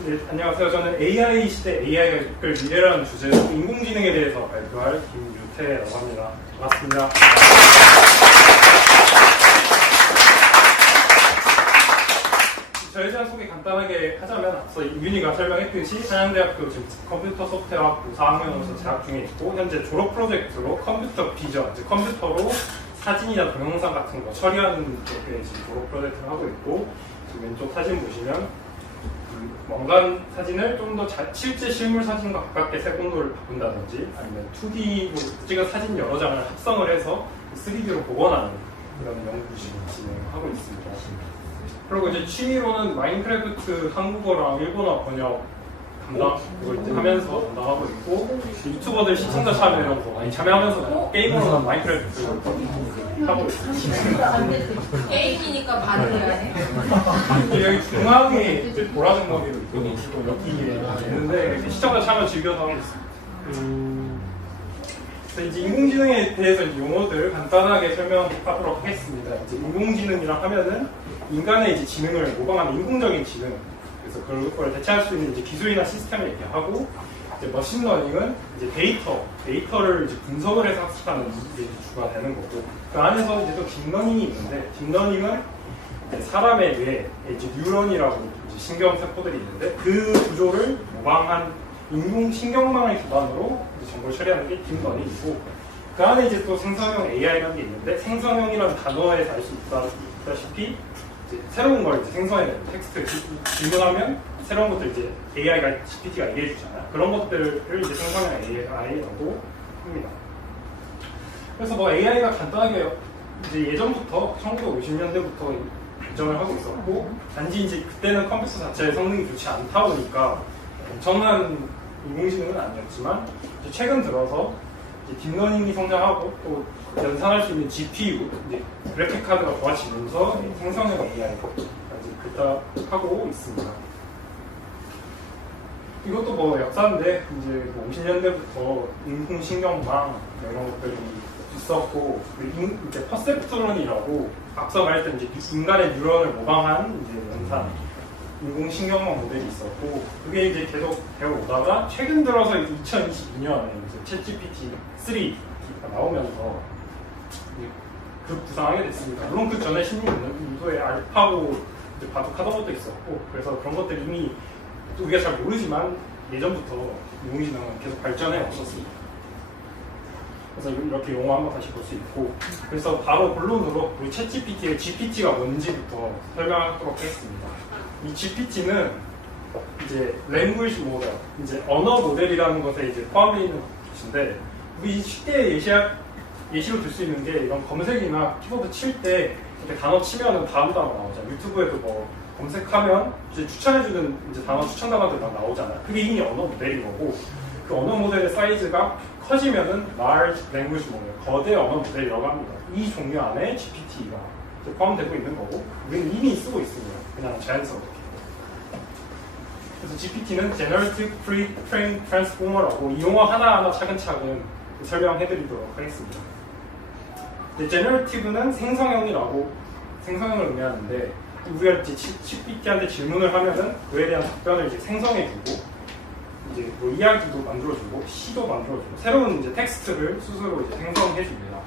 네, 안녕하세요. 저는 AI 시대 AI가 이끌 미래라는 주제로 인공지능에 대해서 발표할 김유태라고 합니다. 반갑습니다. 저에 대한 소개 간단하게 하자면 앞서 윤희가 설명했듯이 한양대학교 지금 컴퓨터 소프트웨어학부 4학년으로서 재학 중에 있고 현재 졸업 프로젝트로 컴퓨터 비전, 즉 컴퓨터로 사진이나 동영상 같은 거 처리하는 쪽에 지금 졸업 프로젝트를 하고 있고 지금 왼쪽 사진 보시면 원간 사진을 좀 더 실제 실물 사진과 가깝게 색온도를 바꾼다든지 아니면 2D로 찍은 사진 여러 장을 합성을 해서 3D로 복원하는 그런 연구 진행하고 있습니다. 그리고 이제 취미로는 마인크래프트 한국어랑 일본어 번역 담당 그거 이제 하면서 담당하고 있고 유튜버들 시청자 참여 이런 거 많이 참여하면서 게임으로는 마인크래프트 하고 있습니다. 게임이니까 반응해야 해. 여기 중앙에 이제 보라색머리로 여기 있는데 시청자 참여 즐겨서 하고 있습니다. 그래서 이제 인공지능에 대해서 이제 용어들 간단하게 설명하도록 하겠습니다. 이제 인공지능이라 하면은 인간의 이제 지능을 모방하는 인공적인 지능. 그래서 그걸 대체할 수 있는 이제 기술이나 시스템을 얘기하고, 이제 머신러닝은 이제 데이터를 이제 분석을 해서 학습하는 이제 주가 되는 거고, 그 안에서 이제 또 딥러닝이 있는데, 딥러닝은 사람의 뇌에 이제 뉴런이라고 이제 신경세포들이 있는데, 그 구조를 모방한 인공신경망을 기반으로 정보를 처리하는 게 딥러닝이고, 그 안에 이제 또 생성형 AI라는 게 있는데, 생성형이라는 단어에서 알 수 있다시피, 새로운 걸 이제 생성해내는 텍스트 질문하면 새로운 것들 이제 AI가 GPT가 얘기해주잖아요. 그런 것들을 이제 생성형 AI라고 합니다. 그래서 뭐 AI가 간단하게 이제 예전부터 1950년대부터 발전을 하고 있었고, 단지 이제 그때는 컴퓨터 자체의 성능이 좋지 않다 보니까 엄청난 인공지능은 아니었지만 이제 최근 들어서 이제 딥러닝이 성장하고 또 연산할 수 있는 GPU, 이제 그래픽 카드가 좋아지면서 생성형 AI까지 급락하고 있습니다. 이것도 뭐 역사인데 이제 50년대부터 인공신경망 이런 것들이 있었고, 이제 퍼셉트론이라고 앞서 말했던 이제 인간의 뉴런을 모방한 이제 연산 인공신경망 모델이 있었고, 그게 이제 계속 배워오다가 최근 들어서 2022년에 챗 GPT-3가 나오면서 급부상하게 됐습니다. 물론 그 전에 신문소에 알파고 바둑 하던 것도 있었고, 그래서 그런 것들 이미 우리가 잘 모르지만 예전부터 인공지능은 계속 발전해 왔었습니다. 그래서 이렇게 용어 한번 다시 볼 수 있고, 그래서 바로 본론으로 우리 챗 GPT의 GPT가 뭔지부터 설명하도록 하겠습니다. 이 GPT는 이제 language model, 이제 언어 모델이라는 것에 이제 포함되어 있는 것인데, 우리 쉽게 예시로 들 수 있는 게 이런 검색이나 키보드 칠 때 이렇게 단어 치면은 다음 단어 나오잖아요. 유튜브에도 뭐 검색하면 이제 추천해주는 이제 단어 추천 단어들 막 나오잖아요. 그게 이미 언어 모델인 거고, 그 언어 모델의 사이즈가 커지면은 large language model, 거대 언어 모델이라고 합니다. 이 종류 안에 GPT가 포함되고 있는 거고, 우리는 이미 쓰고 있습니다. 그냥 자연스럽게. 그래서 GPT는 Generative Pre-trained Transformer라고 이 용어 하나하나 차근차근 설명해드리도록 하겠습니다. Generative는 생성형을 의미하는데, 우리가 이제 GPT한테 질문을 하면은 그에 대한 답변을 이제 생성해주고, 이제 뭐 이야기도 만들어주고, 시도 만들어주고, 새로운 이제 텍스트를 스스로 이제 생성해줍니다.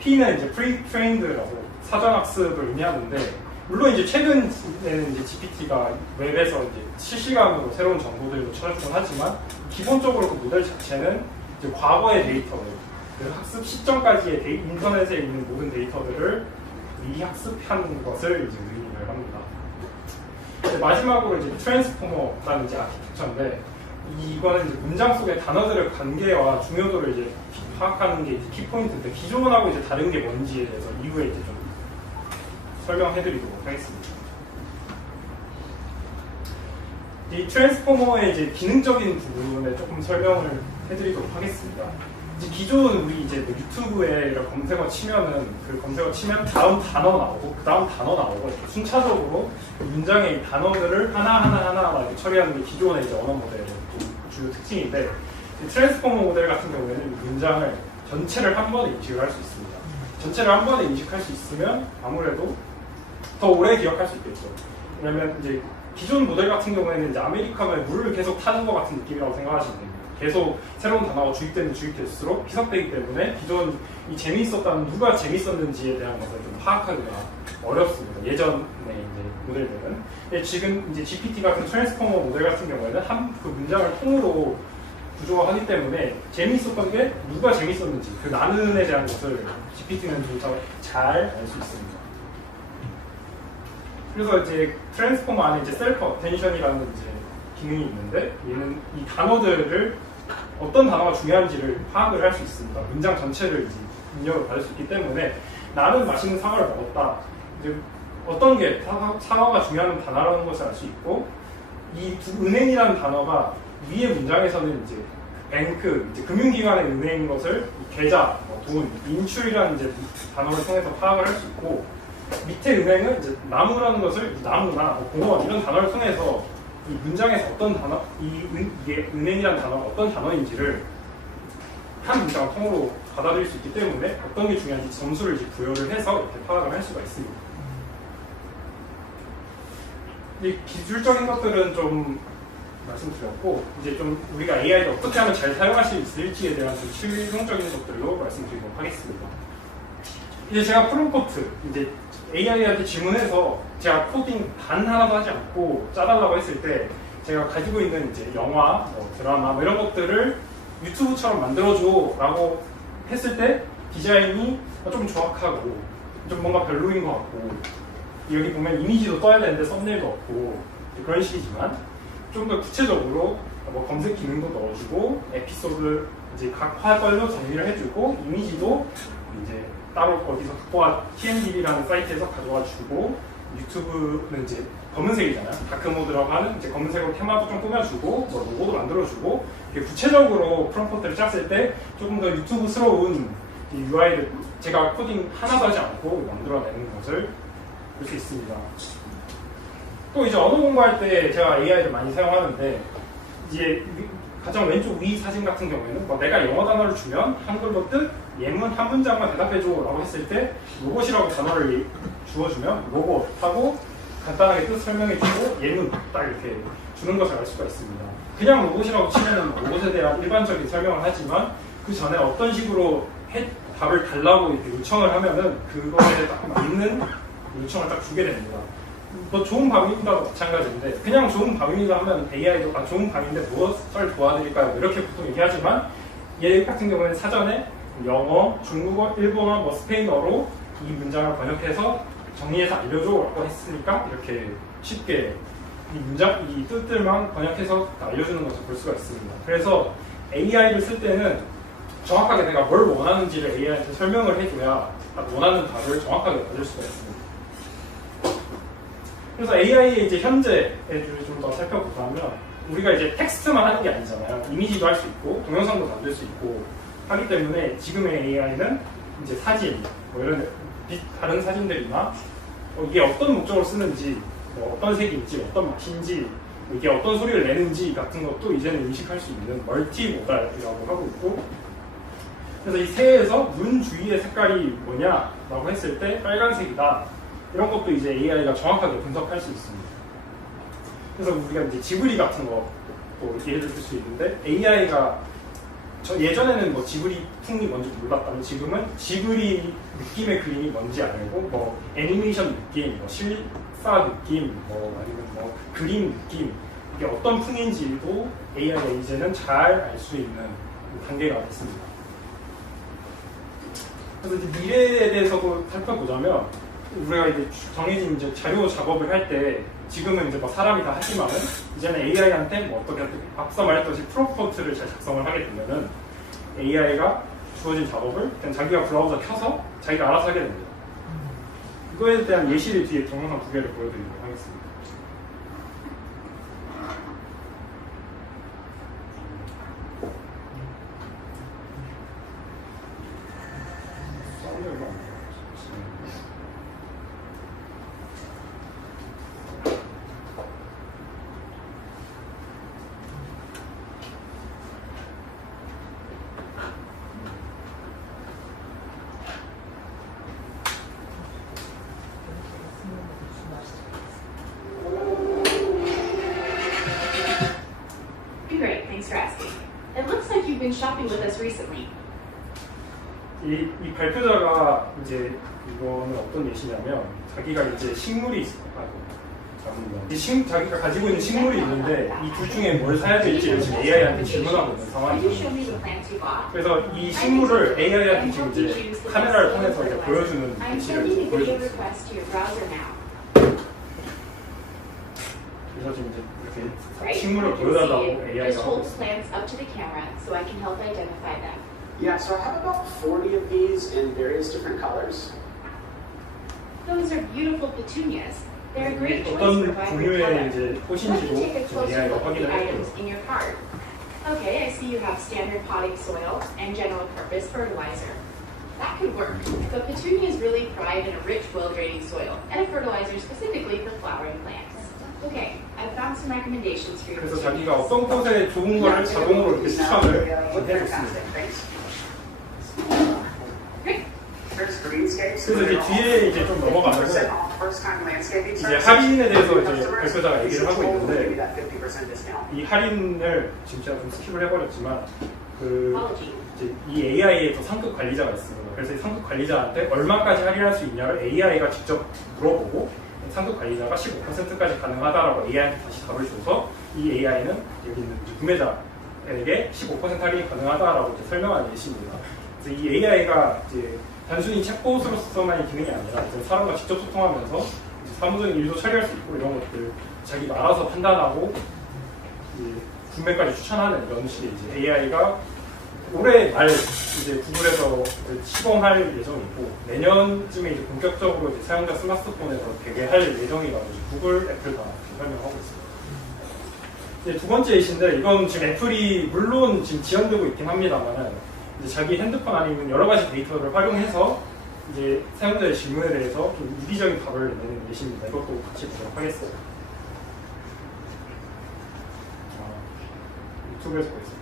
P는 이제 Pre-trained라고 사전학습을 의미하는데, 물론 이제 최근에는 이제 GPT가 웹에서 이제 실시간으로 새로운 정보들도 찾아주곤 하지만, 기본적으로 그 모델 자체는 이제 과거의 데이터들, 그 학습 시점까지의 인터넷에 있는 모든 데이터들을 리학습하는 것을 이제 의미를 합니다. 이제 마지막으로 이제 트랜스포머라는 이제 아키텍처인데, 이거는 이제 문장 속의 단어들의 관계와 중요도를 이제 파악하는 게 이제 키포인트인데, 기존하고 이제 다른 게 뭔지에 대해서 이후에 이제 좀 설명해드리도록 하겠습니다. 이 트랜스포머의 이제 기능적인 부분에 조금 설명을 해드리도록 하겠습니다. 이제 기존 우리 이제 유튜브에 이런 검색어 치면은 그 검색어 치면 다음 단어 나오고 그 다음 단어 나오고 이렇게 순차적으로 문장의 단어들을 하나하나 이렇게 처리하는 게 기존의 이제 언어 모델의 주요 특징인데, 트랜스포머 모델 같은 경우에는 문장을 전체를 한 번에 인식을 할 수 있습니다. 전체를 한 번에 인식할 수 있으면 아무래도 더 오래 기억할 수 있겠죠. 왜냐면 이제 기존 모델 같은 경우에는 이제 아메리카노에 물을 계속 타는 것 같은 느낌이라고 생각하시면 됩니다. 계속 새로운 단어가 주입되면 주입될수록 희석되기 때문에 기존 이 재미있었다는 누가 재밌었는지에 대한 것을 좀 파악하기가 어렵습니다. 예전에 이제 모델들은. 근데 지금 이제 GPT 같은 트랜스포머 모델 같은 경우에는 한 그 문장을 통으로 구조화하기 때문에 재미있었던 게 누가 재밌었는지 그 나눔에 대한 것을 GPT는 좀 잘 알 수 있습니다. 그래서 이제 트랜스포머 안에 이제 셀프 어텐션이라는 이제 기능이 있는데 얘는 이 단어들을 어떤 단어가 중요한지를 파악을 할 수 있습니다. 문장 전체를 이제 입력을 받을 수 있기 때문에 나는 맛있는 사과를 먹었다. 이제 어떤 게 사과가 중요한 단어라는 것을 알 수 있고 이 은행이라는 단어가 위의 문장에서는 이제 뱅크, 이제 금융기관의 은행인 것을 계좌, 돈, 인출이라는 이제 단어를 통해서 파악을 할 수 있고 밑에 은행은 이제 나무라는 것을 나무나 공원 이런 단어를 통해서 이 문장에서 어떤 단어, 이게 은행이라는 단어가 어떤 단어인지를 한 문장을 통으로 받아들일 수 있기 때문에 어떤 게 중요한지 점수를 이제 부여를 해서 이렇게 파악을 할 수가 있습니다. 이 기술적인 것들은 좀 말씀드렸고 이제 좀 우리가 AI를 어떻게 하면 잘 사용할 수 있을지에 대한 좀 실용적인 것들로 말씀드리도록 하겠습니다. 이제 제가 프롬프트 이제 AI한테 질문해서 제가 코딩 단 하나도 하지 않고 짜달라고 했을 때 제가 가지고 있는 이제 영화, 드라마 이런 것들을 유튜브처럼 만들어줘라고 했을 때 디자인이 좀 정확하고 좀 뭔가 별로인 것 같고 여기 보면 이미지도 떠야 되는데 썸네일도 없고 그런 식이지만 좀 더 구체적으로 뭐 검색 기능도 넣어주고 에피소드 이제 각 화별로 정리를 해주고 이미지도 이제 따로 어디서 갖고와 TMDB라는 사이트에서 가져와 주고 유튜브는 이제 검은색이잖아요. 다크모드라고 하는 이제 검은색으로 테마도 좀 꾸며주고 뭐 로고도 만들어주고 구체적으로 프롬프트를 짰을 때 조금 더 유튜브스러운 UI를 제가 코딩 하나도 하지 않고 만들어내는 것을 볼 수 있습니다. 또 이제 언어 공부할 때 제가 AI를 많이 사용하는데 이제 가장 왼쪽 위 사진 같은 경우에는 뭐 내가 영어 단어를 주면 한글로 뜻, 예문 한 문장만 대답해줘 라고 했을 때 로봇이라고 단어를 주어주면 로봇하고 간단하게 뜻 설명해주고 예문 딱 이렇게 주는 것을 알 수가 있습니다. 그냥 로봇이라고 치면 로봇에 대한 일반적인 설명을 하지만 그 전에 어떤 식으로 답을 달라고 이렇게 요청을 하면은 그거에 딱 맞는 요청을 딱 주게 됩니다. 뭐 좋은 밤입니다도 마찬가지인데 그냥 좋은 밤입니다 하면 AI도 좋은 밤인데 무엇을 도와드릴까요? 이렇게 보통 얘기하지만 얘 같은 경우에는 사전에 영어, 중국어, 일본어, 뭐 스페인어로 이 문장을 번역해서 정리해서 알려줘 라고 했으니까 이렇게 쉽게 이 문장, 이 뜻들만 번역해서 알려주는 것을 볼 수가 있습니다. 그래서 AI를 쓸 때는 정확하게 내가 뭘 원하는지를 AI한테 설명을 해줘야 원하는 답을 정확하게 받을 수가 있습니다. 그래서 AI의 이제 현재를 좀 더 살펴보자면 우리가 이제 텍스트만 하는 게 아니잖아요. 이미지도 할 수 있고 동영상도 만들 수 있고 하기 때문에 지금의 AI는 이제 사진, 뭐 이런 다른 사진들이나 이게 어떤 목적으로 쓰는지, 뭐 어떤 색인지, 어떤 맛인지, 이게 어떤 소리를 내는지 같은 것도 이제는 인식할 수 있는 멀티모달이라고 하고 있고 그래서 이 새에서 눈 주위의 색깔이 뭐냐라고 했을 때 빨간색이다. 이런 것도 이제 AI가 정확하게 분석할 수 있습니다. 그래서 우리가 이제 지브리 같은 거 예를 들 수 있는데 AI가 예전에는 뭐 지브리 풍이 뭔지 몰랐다면 지금은 지브리 느낌의 그림이 뭔지 알고 뭐 애니메이션 느낌, 뭐 실사 느낌, 뭐 아니면 뭐 그림 느낌 이게 어떤 풍인지도 AI가 이제는 잘 알 수 있는 단계가 됐습니다. 그래서 이제 미래에 대해서도 살펴보자면 우리가 이제 정해진 이제 자료 작업을 할 때 지금은 이제 뭐 사람이 다 하지만은 이제는 AI한테 뭐 어떻게 앞서 말했듯이 프롬프트를 잘 작성을 하게 되면은 AI가 주어진 작업을 그냥 자기가 브라우저 켜서 자기가 알아서 하게 됩니다. 이거에 대한 예시를 뒤에 동영상 2개를 보여드리도록 하겠습니다. been shopping with us recently? 이 발표자가 이제 이거는 어떤 예시냐면 자기가 이제 식물이 있어요. 자기가 가지고 있는 식물이 있는데 이 둘 중에 뭘 사야 될지를 지금 AI한테 질문하고 있는 Could you 상황이에요. show me the plants you bought? 그래서 이 식물을 AI한테 지금 이제 카메라를 통해서 이제 보여주는 I'm 예시를 sending a 보여주고 video 있어요. request to your browser now. 그래서 지금 이제 이렇게 Right? 식물을 You can see 보여달라고 it. AI가 Just 하고 hold 있어요. plants up to the camera so I can help identify them. Yeah, so I have about 40 of these in various different colors. Those are beautiful petunias. They're a great choice 어떤 for vibrant 종류의 color. 이제 Let me 꽃인지도 take a 지금 closer AI가 look at the 확인을 했고요. items in your cart. Okay, I see you have standard potting soil and general purpose fertilizer. That could work, but petunias really thrive in a rich, well-draining soil and a fertilizer specifically for flowering plants. Okay, I've found some recommendations for your 그래서 petunias. 자기가 어떤 꽃에 좋은 거를 자동으로 이렇게 추천을 해줬습니다. Great. There's greenscapes. 그래서 이제 뒤에 이제 좀 넘어가면서 이제 할인에 대해서 이제 발표자가 얘기를 하고 있는데 이 할인을 지금 제가 좀 스킵을 해버렸지만 그 이제 이 AI에서 상급 관리자가 있습니다. 그래서 이 상급 관리자한테 얼마까지 할인할 수 있냐를 AI가 직접 물어보고 상급 관리자가 15%까지 가능하다라고 AI한테 다시 답을 줘서 이 AI는 여기 있는 구매자에게 15% 할인이 가능하다라고 이제 설명하는 예시입니다. 그래서 이 AI가 이제 단순히 챗봇으로서만의 기능이 아니라 이제 사람과 직접 소통하면서 이제 사무적인 일도 처리할 수 있고 이런 것들 자기가 알아서 판단하고 이제 구매까지 추천하는 이런 식의 이제 AI가 올해 말 이제 구글에서 시범할 예정이고 내년쯤에 이제 본격적으로 이제 사용자 스마트폰에서 대개할 예정이라고 구글, 애플 다 설명하고 있습니다. 이제 두 번째 예시인데 이건 지금 애플이 물론 지금 지원되고 있긴 합니다만 이제 자기 핸드폰 아니면 여러 가지 데이터를 활용해서 이제 사용자의 질문에 대해서 좀 유기적인 답을 내는 예시입니다. 이것도 같이 보도록 하겠습니다. 유튜브에서 보겠습니다.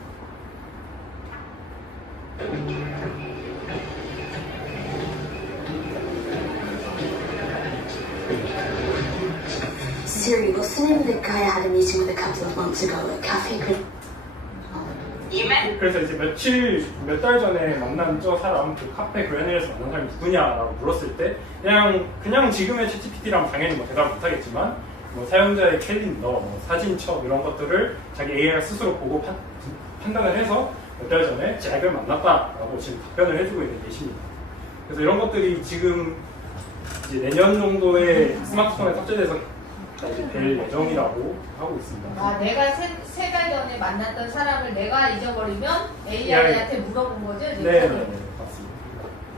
Siri, what's the name of the guy I had a meeting with a couple of months ago at Cafe Grid? 그래서 이제 몇 달 전에 만난 저 사람, 그 카페 그레네에서 만난 사람이 누구냐라고 물었을 때 그냥 지금의 챗GPT라면 당연히 뭐 대답 못하겠지만 뭐 사용자의 캘린더, 뭐 사진첩 이런 것들을 자기 AI가 스스로 보고 판단을 해서 몇 달 전에 잭을 만났다라고 지금 답변을 해주고 있는 예시입니다. 그래서 이런 것들이 지금 이제 내년 정도에 스마트폰에 탑재돼서 이제 될 예정이라고 하고 있습니다. 아, 내가 세 달 전에 만났던 사람을 내가 잊어버리면 AI한테 물어본 거죠? 네, 맞습니다.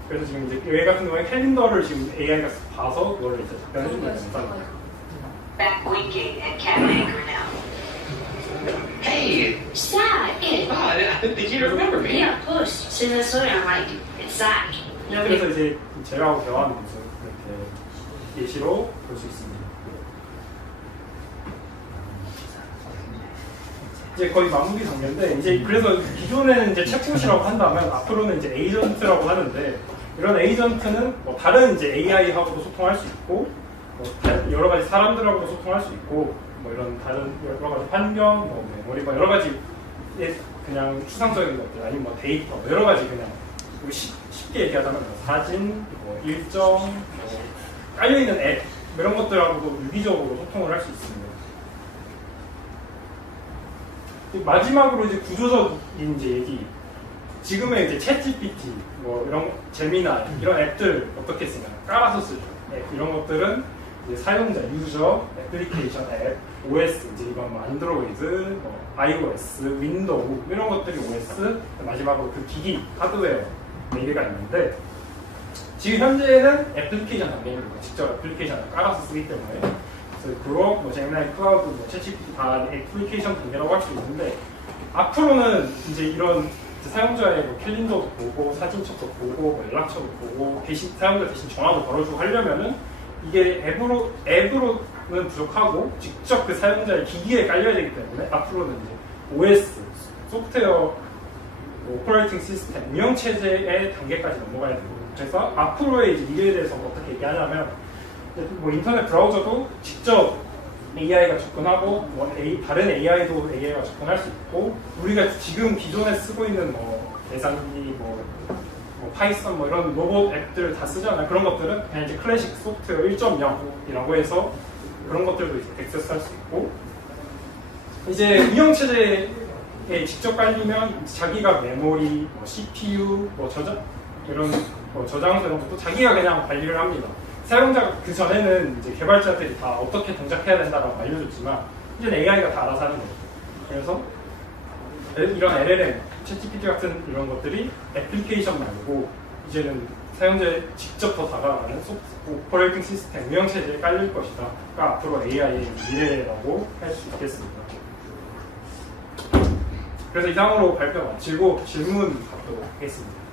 그래서 지금 이제 얘 같은 경우에 캘린더를 지금 AI가 봐서 그걸 이제 답변해주고 있는 영상입니다. Back winking at Cat Anchor now. Hey, Zach, did you remember me? yeah, push. Soon as I'm like, it's Zach. No big 그래서 이제 제가하고 대화하는 모습 이렇게 예시로 볼 수 있습니다. 이제 거의 마무리 단계인데 이제 그래서 기존에는 이제 챗봇이라고 한다면 앞으로는 이제 에이전트라고 하는데 이런 에이전트는 뭐 다른 이제 AI하고도 소통할 수 있고 뭐 여러 가지 사람들하고도 소통할 수 있고 뭐 이런 다른 여러 가지 환경, 뭐 메모리, 뭐 여러 가지 그냥 추상적인 것들 아니면 뭐 데이터, 뭐 여러 가지 그냥 쉽게 얘기하자면 뭐 사진, 뭐 일정, 뭐 깔려 있는 앱 이런 것들하고도 유기적으로 소통을 할 수 있습니다. 마지막으로 이제 구조적인 이제 얘기. 지금의 이제 챗GPT, 뭐 이런 제미나이 이런 앱들 어떻게 쓰냐? 깔아서 쓰죠. 앱 이런 것들은 이제 사용자, 유저, 애플리케이션 앱, OS 이제 이건 뭐 안드로이드, 뭐 iOS, 윈도우 이런 것들이 OS. 마지막으로 그 기기, 하드웨어 4개가 있는데 지금 현재는 애플리케이션 단계입니다. 직접 애플리케이션을 깔아서 쓰기 때문에. 그룹, 뭐 제미나이 클라우드, 뭐 챗GPT 다 애플리케이션 단계라고 할 수 있는데 앞으로는 이제 이런 이제 사용자의 뭐 캘린더도 보고 사진첩도 보고 뭐 연락처도 보고 사용자 대신 전화도 걸어주고 하려면은 이게 앱으로는 부족하고 직접 그 사용자의 기기에 깔려야 되기 때문에 앞으로는 이제 OS, 소프트웨어, 오퍼레이팅 시스템, 운영 체제의 단계까지 넘어가야 되고 그래서 앞으로의 이제 미래에 대해서 어떻게 얘기하냐면 뭐 인터넷 브라우저도 직접 AI가 접근하고 뭐 다른 AI도 AI가 접근할 수 있고 우리가 지금 기존에 쓰고 있는 뭐 계산기 뭐 파이썬 뭐 이런 로봇 앱들 다 쓰잖아요. 그런 것들은 그냥 이제 클래식 소프트웨어 1.0이라고 해서 그런 것들도 이제 액세스할 수 있고 이제 운영체제에 직접 깔리면 자기가 메모리, 뭐 CPU, 뭐 이런 저장소 이런 것도 자기가 그냥 관리를 합니다. 사용자가 그 전에는 이제 개발자들이 다 어떻게 동작해야 된다고 알려줬지만 이제는 AI가 다 알아서 하는 거죠. 그래서 이런 LLM, 챗GPT 같은 이런 것들이 애플리케이션 말고 이제는 사용자에 직접 더 다가가는 오퍼레이팅 시스템, 운영체제에 깔릴 것이다. 가 앞으로 AI의 미래라고 할 수 있겠습니다. 그래서 이상으로 발표 마치고 질문 받도록 하겠습니다.